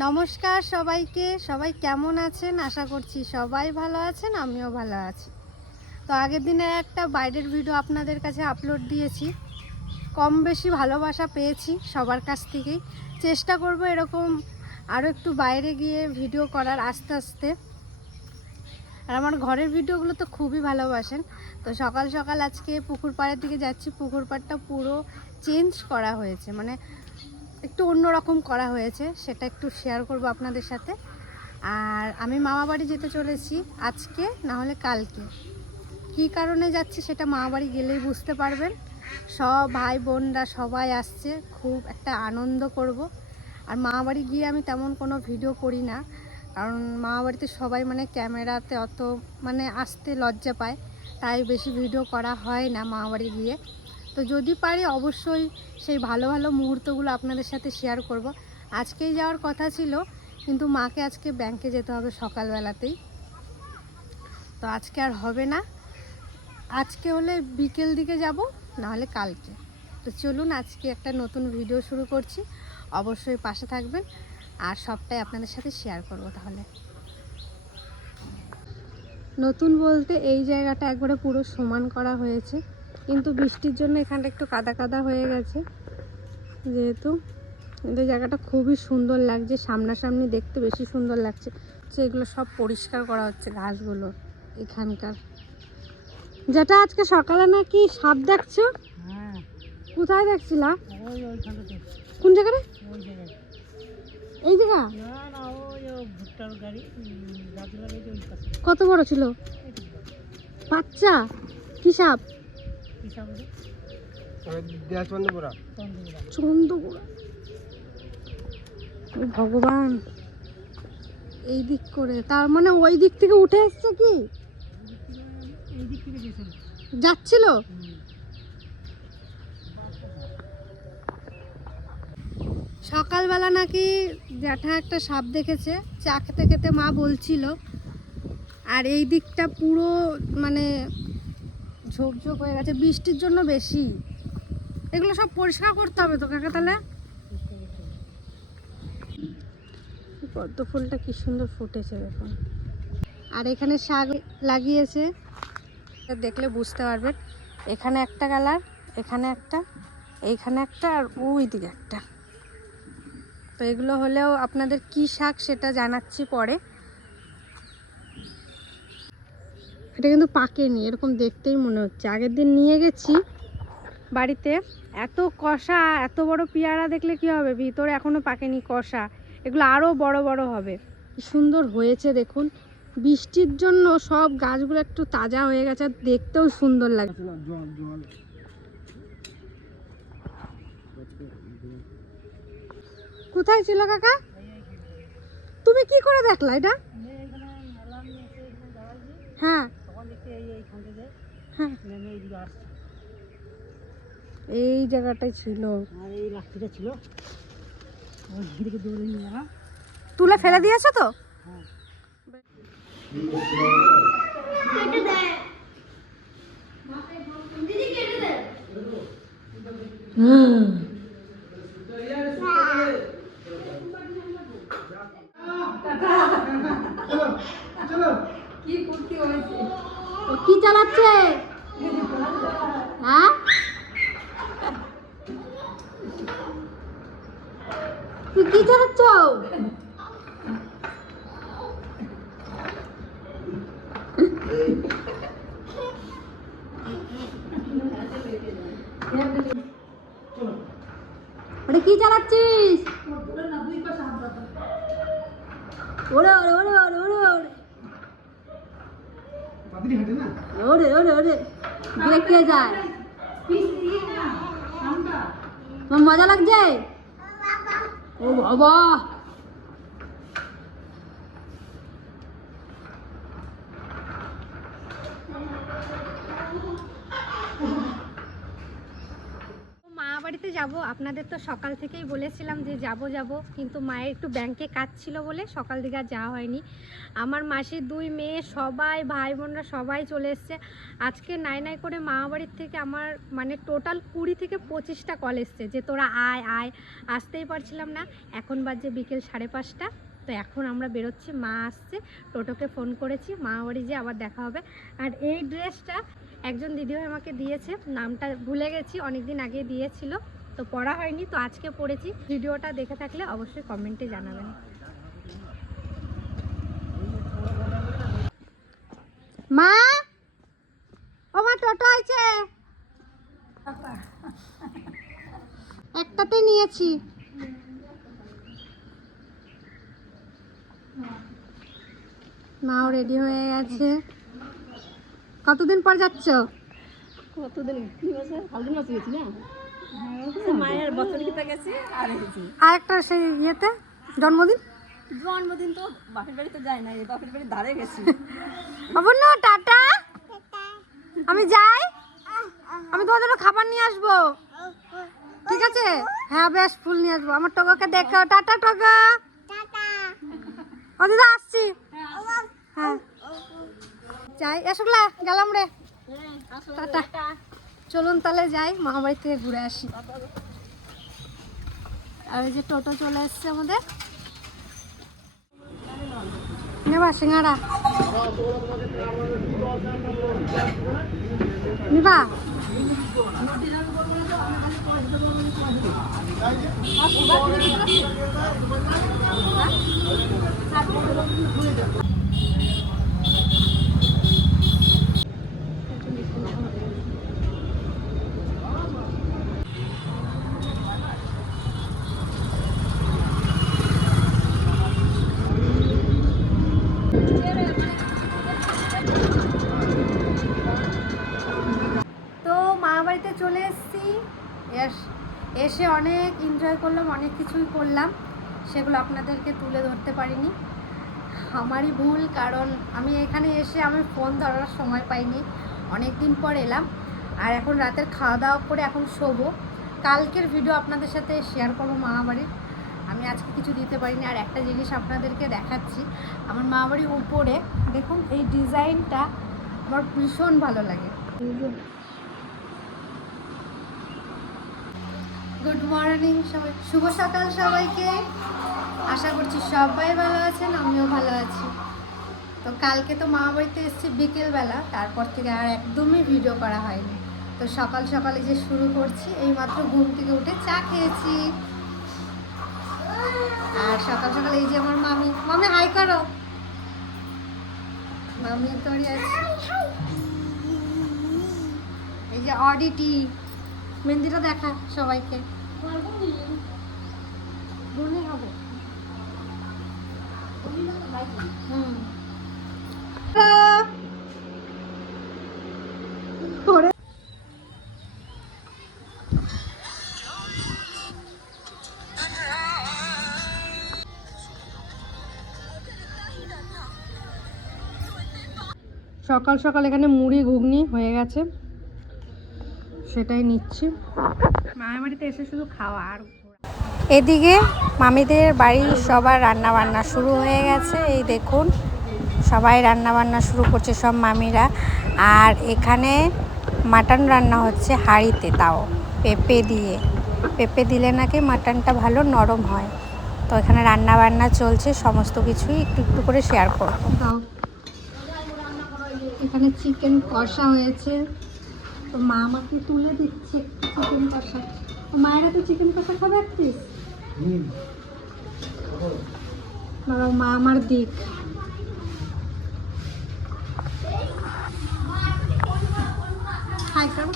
নমস্কার সবাইকে। সবাই কেমন আছেন? আশা করছি সবাই ভালো আছেন, আমিও ভালো আছি। তো আগের দিনে একটা বাইরের ভিডিও আপনাদের কাছে আপলোড দিয়েছি, কম বেশি ভালোবাসা পেয়েছি সবার কাছ থেকেই। চেষ্টা করব এরকম আরও একটু বাইরে গিয়ে ভিডিও করার আস্তে আস্তে। আর আমার ঘরের ভিডিওগুলো তো খুবই ভালোবাসেন। তো সকাল সকাল আজকে পুকুর পাড়ের দিকে যাচ্ছি। পুকুর পাড়টা পুরো চেঞ্জ করা হয়েছে, মানে একটু অন্যরকম করা হয়েছে, সেটা একটু শেয়ার করব আপনাদের সাথে। আর আমি মামা বাড়ি যেতে চলেছি আজকে, না হলে কালকে। কী কারণে যাচ্ছি সেটা মামা বাড়ি গেলেই বুঝতে পারবেন। সব ভাই বোনরা সবাই আসছে, খুব একটা আনন্দ করব। আর মামা বাড়ি গিয়ে আমি তেমন কোনো ভিডিও করি না, কারণ মামা বাড়িতে সবাই মানে ক্যামেরাতে অত মানে আসতে লজ্জা পায়, তাই বেশি ভিডিও করা হয় না মামা বাড়ি গিয়ে। তো যদি পারি অবশ্যই সেই ভালো ভালো মুহূর্তগুলো আপনাদের সাথে শেয়ার করব। আজকেই যাওয়ার কথা ছিল, কিন্তু মাকে আজকে ব্যাংকে যেতে হবে সকালবেলাতেই, তো আজকে আর হবে না। আজকে হলে বিকেল দিকে যাব, না হলে কালকে। তো চলুন আজকে একটা নতুন ভিডিও শুরু করছি, অবশ্যই পাশে থাকবেন আর সবটাই আপনাদের সাথে শেয়ার করব। তাহলে নতুন বলতে এই জায়গাটা একবারে পুরো সমান করা হয়েছে, কিন্তু বৃষ্টির জন্য এখানটা একটু কাদা কাদা হয়ে গেছে যেহেতু। কিন্তু জায়গাটা খুবই সুন্দর লাগছে, সামনাসামনি দেখতে বেশি সুন্দর লাগছে। এগুলো সব পরিষ্কার করা হচ্ছে, ঘাসগুলো এখানকার। যেটা আজকে সকালে নাকি সাপ দেখছো? হ্যাঁ। কোথায় দেখছিলা? ওইখানটাতে। কোন জায়গায়? ওই জায়গায়। এই জায়গা? না না, ওই ভুট্টার গাড়ি গাছ লাগাইছে ওই পাশে। কত বড় ছিল? বাচ্চা? কি সাপ? কি সাপ ওটা? চন্দ্রপুরা। চন্দ্রপুরা। ভগবান, এই দিক করে, তার মানে ওই দিক থেকে উঠে এসছে কি? এই দিক থেকে গেছিল। যাচ্ছিল? সকালবেলা নাকি জ্যাঠা একটা সাপ দেখেছে, চা খেতে খেতে মা বলছিল। আর এই দিকটা পুরো মানে ঝোপঝোপ হয়ে গেছে, বৃষ্টির জন্য বেশি। এগুলো সব পরিষ্কার করতে হবে তো কাকা। তাহলে পদ্ম ফুলটা কি সুন্দর ফুটেছে দেখুন। আর এখানে শাক লাগিয়েছে, দেখলে বুঝতে পারবেন। এখানে একটা কালার, এখানে একটা, এইখানে একটা, আর ওই দিকে একটা। তো এগুলো হলেও আপনাদের কি শাক সেটা জানাচ্ছি পরে। এটা কিন্তু পাকেনি, এরকম দেখতেই মনে হচ্ছে। আগের দিন নিয়ে গেছি বাড়িতে, এত কষা, এত বড় পেয়ারা দেখলে কি হবে, ভিতরে এখনো পাকেনি, কষা। এগুলো আরও বড় বড় হবে। কি সুন্দর হয়েছে দেখুন। বৃষ্টির জন্য সব গাছগুলো একটু তাজা হয়ে গেছে, আর দেখতেও সুন্দর লাগে। কোথায় ছিল কাকা? তুমি কি করে দেখলা এটা? হ্যাঁ হ্যাঁ, এই জায়গাটাই ছিল। আর এই লাঠিটা ছিল, ওই দিকে দৌড়ে নিয়ে গেলাম। তুলে ফেলে দিয়েছো তো? হ্যাঁ। কি চালাচ্ছে? হ্যাঁ, তুই কি চালাচ্ছ? ওরে কি চালাচ্ছিস? ওরে ওরে ওরে ওরে ওরে ওরে ওরে ওরে দেখে যায়। তোমার মজা লাগছে? ও বাবা, মা বাড়িতে যাব, আপনাদের তো সকাল থেকেই বলেছিলাম যে যাব, কিন্তু মায়ের একটু ব্যাংকে কাজ ছিল বলে সকাল দিকে আর যাওয়া হয়নি। আমার মাসির 2 মেয়ে সবাই, ভাই বোনরা সবাই চলে এসছে। আজকে নাই করে মামাবাড়ির থেকে আমার মানে টোটাল 20 থেকে 25টা কল এসছে যে তোরা আয় আয়, আসতেই পারছিলাম না। এখন বাজে বিকেল 5:30। তো এখন আমরা বেরোচ্ছি, মা আসছে, টোটোকে ফোন করেছি, মামাবাড়ি যে আবার দেখা হবে। আর এই ড্রেসটা একজন দিদিভাই আমাকে দিয়েছে, নামটা ভুলে গেছি, অনেক দিন আগে দিয়েছিল, তো পরা হয়নি, তো আজকে পরেছি। ভিডিওটা দেখে থাকলে অবশ্যই কমেন্টে জানাবেন। মা, ও মা, টোটো আছে, একটাতে নিয়েছি। মাও রেডি হয়ে গেছে। কতদিন পর যাচ্ছ? মায়ের বছর গীতা গেছে আর আর একটা সেই ইয়েতে জন্মদিন। জন্মদিন তো বাপের বাড়ি তো যায় না, এই বাপের বাড়ির ধারে গেছি। অবন্য টাটা, আমি যাই, আমি তোমার জন্য খাবার নিয়ে আসবো, ঠিক আছে? হ্যাঁ বেশ, ফুল নিয়ে আসবো। আমার টগোকে দেখো, টাটা টগো। ও দিদা আসছি। হ্যাঁ যাই, এসোলা গেলাম রে, টাটা। চলুন তাহলে যাই, মামাবাড়ি থেকে ঘুরে আসি। আর ওই যে টোটো চলে এসছে আমাদের। নেবা সিঙ্গারা নিবা? তো মামাবাড়িতে চলে এসেছি, এসে অনেক এনজয় করলাম, অনেক কিছুই করলাম, সেগুলো আপনাদেরকে তুলে ধরতে পারিনি। আমারই ভুল, কারণ আমি এখানে এসে আমি ফোন ধরার সময় পাইনি, অনেক দিন পর এলাম। আর এখন রাতের খাওয়া দাওয়া করে এখন শোবো। কালকের ভিডিও আপনাদের সাথে শেয়ার করবো মামাবাড়ির। আমি আজকে কিছু দিতে পারিনি। আর একটা জিনিস আপনাদেরকে দেখাচ্ছি, আমার মামাবাড়ির উপরে দেখুন, এই ডিজাইনটা আমার ভীষণ ভালো লাগে। গুড মর্নিং সবাই, শুভ সকাল সবাইকে। আশা করছি সবাই ভালো আছেন, আমিও ভালো আছি। তো কালকে তো মামাবাড়িতে এসেছি বিকেলবেলা, তারপর থেকে আর একদমই ভিডিও করা হয়নি। তো সকাল সকালে যে শুরু করছি, এইমাত্র ঘুম থেকে উঠে চা খেয়েছি। আর সকাল সকাল এই যে আমার মামি, মামি হাই করো, মামি তোরই আছে। এই যে অডিটি, মেহেন্দিটা দেখা সবাইকে, গুণই হবে। সকাল সকাল এখানে মুড়ি ঘুগনি হয়ে গেছে, সেটাই নিচ্ছি। মায়ের বাড়িতে এসে শুধু খাওয়া আর। এদিকে মামিদের বাড়ি সবার রান্না বান্না শুরু হয়ে গেছে, এই দেখুন সবাই রান্না বান্না শুরু করছে, সব মামিরা। আর এখানে মাটন রান্না হচ্ছে হাঁড়িতে, তাও পেঁপে দিয়ে, পেঁপে দিলে নাকি মাটনটা ভালো নরম হয়। তো এখানে রান্না বান্না চলছে, সমস্ত কিছুই একটু একটু করে শেয়ার করবো। এখানে চিকেন কষা হয়েছে, তো মা আমাকে তুলে দিচ্ছে চিকেন কষা। মায়েরা তো চিকেন কষা খাবে এক পিস, মা আমার দিক। হাই করো,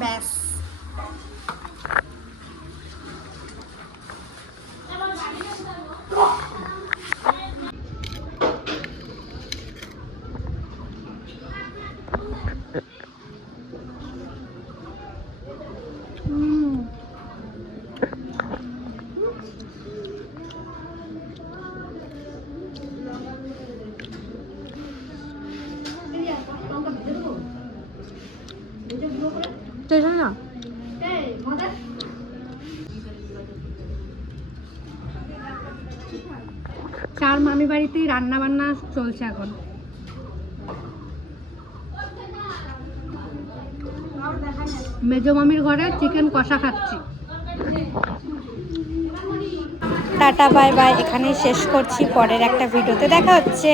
ব্যাস। টেনশন না চার মামি বাড়িতেই রান্না বান্না চলছে এখন। মেজো মামির ঘরে চিকেন কষা খাচ্ছি। টাটা বাই বাই, এখানেই শেষ করছি। পরের একটা ভিডিওতে দেখা হচ্ছে।